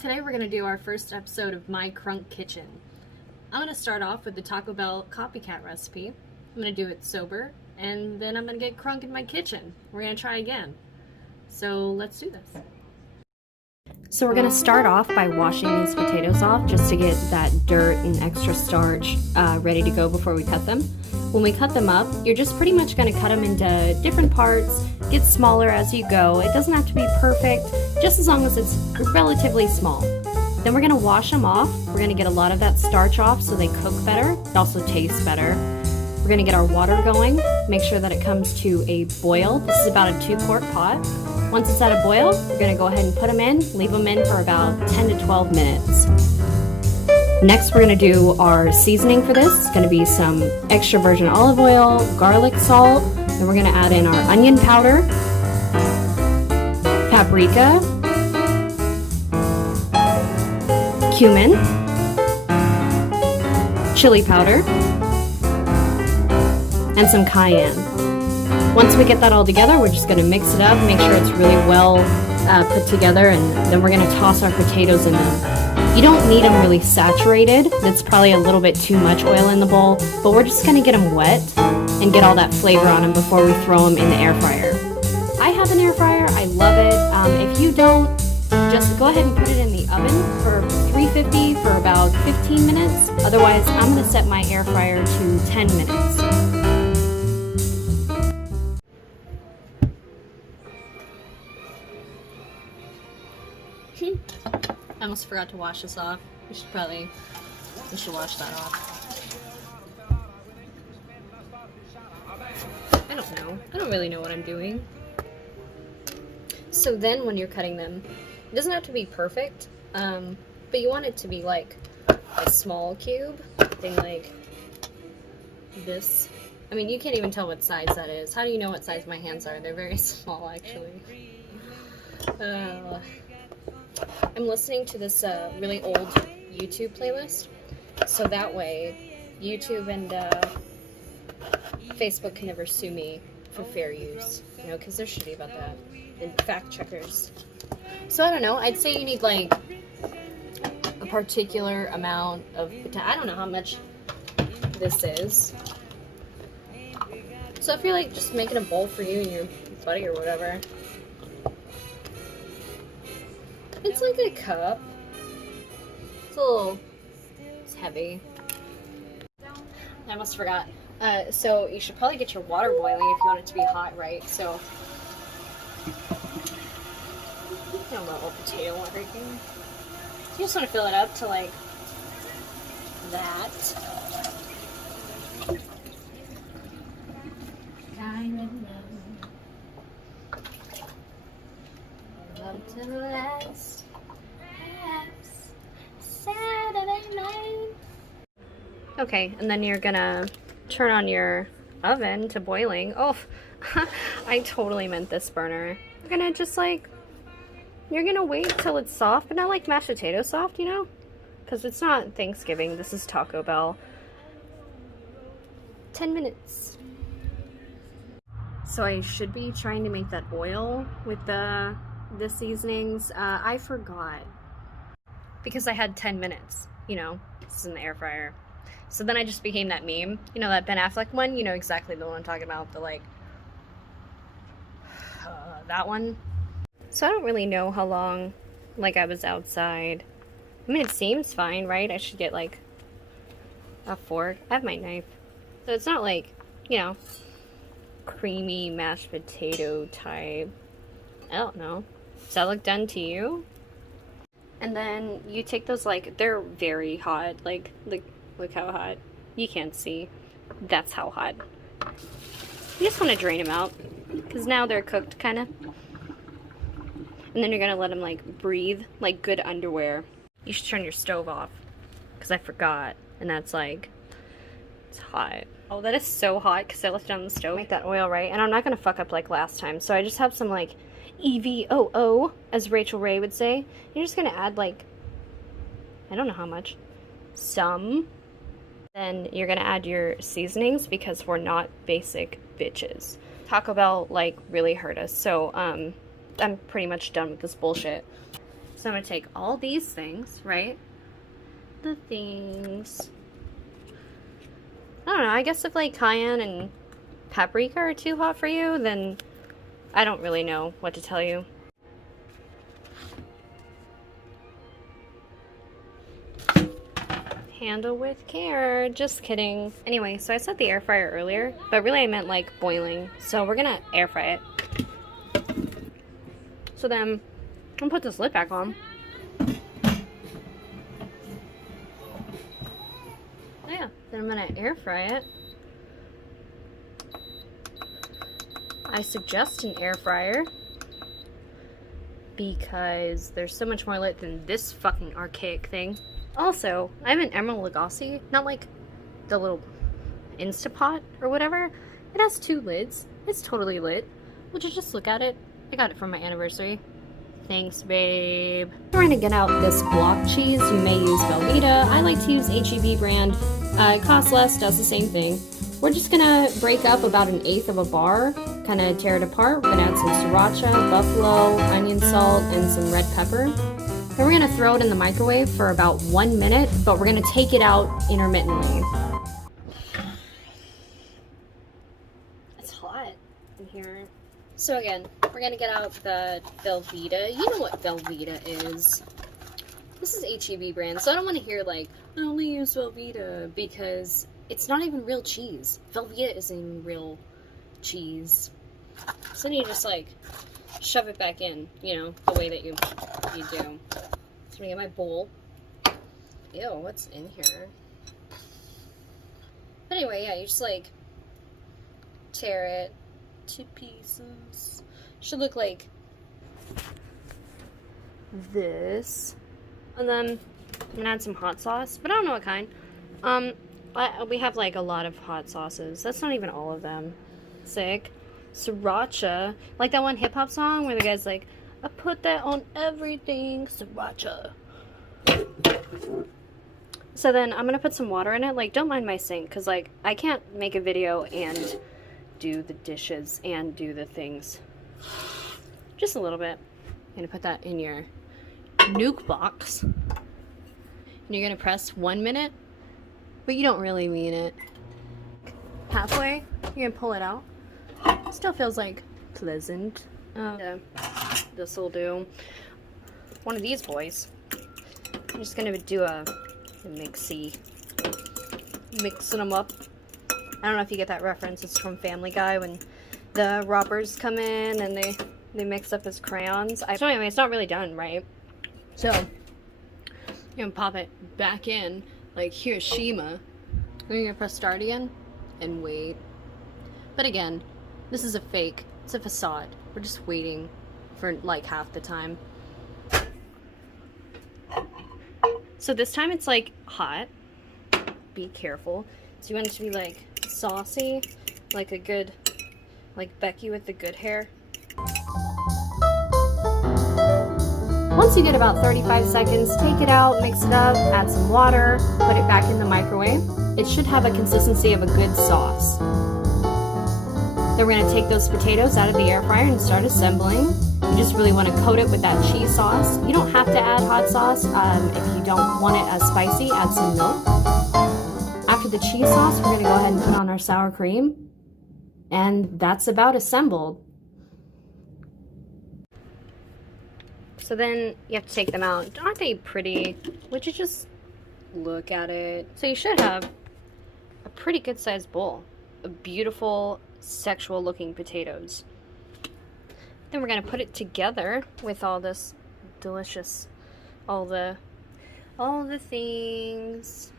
Today we're going to do our first episode of My Crunk Kitchen. I'm going to start off with the Taco Bell copycat recipe. I'm going to do it sober, and then I'm going to get crunk in my kitchen. We're going to try again. So let's do this. So we're going to start off by washing these potatoes off just to get that dirt and extra starch ready to go before we cut them. When we cut them up, you're just pretty much going to cut them into different parts, get smaller as you go. It doesn't have to be perfect, just as long as it's relatively small. Then we're going to wash them off. We're going to get a lot of that starch off so they cook better. It also tastes better. We're going to get our water going, make sure that it comes to a boil. This is about a 2-quart pot. Once it's at a boil, we're going to go ahead and put them in, leave them in for about 10 to 12 minutes. Next, we're going to do our seasoning for this. It's going to be some extra virgin olive oil, garlic salt, then we're going to add in our onion powder, paprika, cumin, chili powder, and some cayenne. Once we get that all together, we're just going to mix it up, make sure it's really well put together, and then we're going to toss our potatoes in them. You don't need them really saturated. That's probably a little bit too much oil in the bowl, but we're just going to get them wet and get all that flavor on them before we throw them in the air fryer. I have an air fryer. I love it. If you don't, just go ahead and put it in the oven for 350 for about 15 minutes. Otherwise, I'm going to set my air fryer to 10 minutes. I almost forgot to wash this off. We should wash that off. I don't know. I don't really know what I'm doing. So then when you're cutting them, it doesn't have to be perfect, but you want it to be like a small cube, thing like this. I mean, you can't even tell what size that is. How do you know what size my hands are? They're very small, actually. I'm listening to this really old YouTube playlist, so that way YouTube and Facebook can never sue me for fair use, you know, because they're shitty about that, and fact checkers. So I don't know, I'd say you need like a particular amount of potato. I don't know how much this is. So if you're like just making a bowl for you and your buddy or whatever, it's like a cup. It's heavy. I almost forgot. So you should probably get your water boiling if you want it to be hot, right? So, you know, the little potato and everything. You just want to fill it up to like that. Love to last, perhaps Saturday night. Okay, and then you're gonna turn on your oven to boiling. Oh, I totally meant this burner. You're gonna just like, you're gonna wait till it's soft, but not like mashed potato soft, you know? Because it's not Thanksgiving, this is Taco Bell. 10 minutes. So I should be trying to make that oil with the seasonings. I forgot because I had 10 minutes, you know, this is in the air fryer. So then I just became that meme, you know, that Ben Affleck one, you know exactly the one I'm talking about, the like, that one. So I don't really know how long, like, I was outside. I mean, it seems fine, right? I should get like a fork. I have my knife. So it's not like, you know, creamy mashed potato type. I don't know. Does that look done to you? And then you take those, like, they're very hot. Like look how hot. You can't see. That's how hot. You just want to drain them out, because now they're cooked, kind of. And then you're going to let them, like, breathe, like good underwear. You should turn your stove off, because I forgot. And that's, like, it's hot. Oh, that is so hot, because I left it on the stove. Make that oil right, and I'm not going to fuck up like last time. So I just have some, like, EVOO, as Rachel Ray would say. You're just gonna add like, I don't know how much, some. Then you're gonna add your seasonings, because we're not basic bitches. Taco Bell like really hurt us, so I'm pretty much done with this bullshit. So I'm gonna take all these things, right? The things. I don't know, I guess if like cayenne and paprika are too hot for you, then I don't really know what to tell you. Handle with care. Just kidding. Anyway, so I said the air fryer earlier, but really I meant like boiling. So we're gonna air fry it. So then I'm gonna put this lid back on. Yeah, then I'm gonna air fry it. I suggest an air fryer because there's so much more lit than this fucking archaic thing. Also, I have an Emerald Lagasse, not like the little Instapot or whatever. It has 2 lids. It's totally lit. Would you just look at it? I got it for my anniversary. Thanks, babe. We're gonna get out this block cheese. You may use Velveeta. I like to use HEB brand. It costs less, does the same thing. We're just gonna break up about 1/8 of a bar, kind of tear it apart. We're gonna add some sriracha, buffalo, onion salt, and some red pepper. Then we're gonna throw it in the microwave for about 1 minute, but we're gonna take it out intermittently. It's hot in here. So again, we're gonna get out the Velveeta. You know what Velveeta is. This is HEB brand, so I don't want to hear like, I only use Velveeta, because it's not even real cheese. Velveeta isn't even real cheese. So then you just like shove it back in, you know, the way that you do. So I'm gonna get my bowl. Ew, what's in here? But anyway, yeah, you just like tear it to pieces. Should look like this. And then I'm gonna add some hot sauce, but I don't know what kind. We have like a lot of hot sauces. That's not even all of them. Sick. Sriracha, like that one hip hop song where the guy's like, I put that on everything, sriracha. So then I'm gonna put some water in it. Like, don't mind my sink, cause like I can't make a video and do the dishes and do the things. Just a little bit. I'm gonna put that in your nuke box. And you're gonna press 1 minute, but you don't really mean it. Halfway, you're gonna pull it out. Still feels like pleasant. Yeah, this will do. One of these boys. I'm just gonna do a mixing them up. I don't know if you get that reference. It's from Family Guy when the robbers come in and they mix up his crayons. So anyway, it's not really done, right? So you're gonna pop it back in like Hiroshima. Then you're gonna press start again and wait. But again, this is a fake. It's a facade. We're just waiting for like half the time. So this time it's like hot. Be careful. So you want it to be like saucy, like a good, like Becky with the good hair. Once you get about 35 seconds, take it out, mix it up, add some water, put it back in the microwave. It should have a consistency of a good sauce. Then we're going to take those potatoes out of the air fryer and start assembling. You just really want to coat it with that cheese sauce. You don't have to add hot sauce. If you don't want it as spicy, add some milk. After the cheese sauce, we're going to go ahead and put on our sour cream. And that's about assembled. So then you have to take them out. Aren't they pretty? Would you just look at it? So you should have a pretty good sized bowl of beautiful, sexual looking potatoes. Then we're gonna put it together with all this delicious, all the things.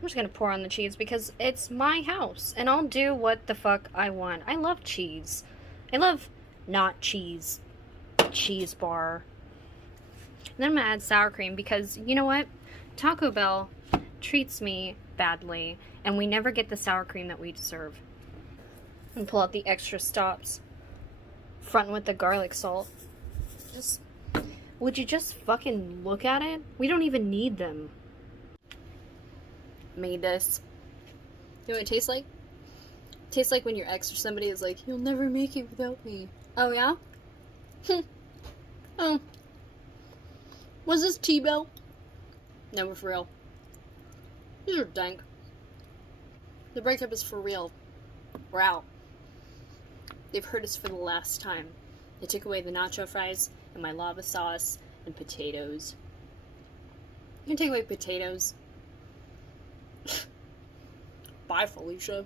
I'm just gonna pour on the cheese because it's my house and I'll do what the fuck I want. I love cheese. I love not cheese. Cheese bar. And then I'm gonna add sour cream because you know what? Taco Bell treats me badly and we never get the sour cream that we deserve. And pull out the extra stops. Front with the garlic salt. Would you just fucking look at it? We don't even need them. Made this. You know what it tastes like? It tastes like when your ex or somebody is like, you'll never make it without me. Oh yeah? Oh, Was this T-Bell? No, we're for real. These are dank. The breakup is for real. We're out. They've hurt us for the last time. They took away the nacho fries and my lava sauce and potatoes. You can take away potatoes. Bye, Felicia.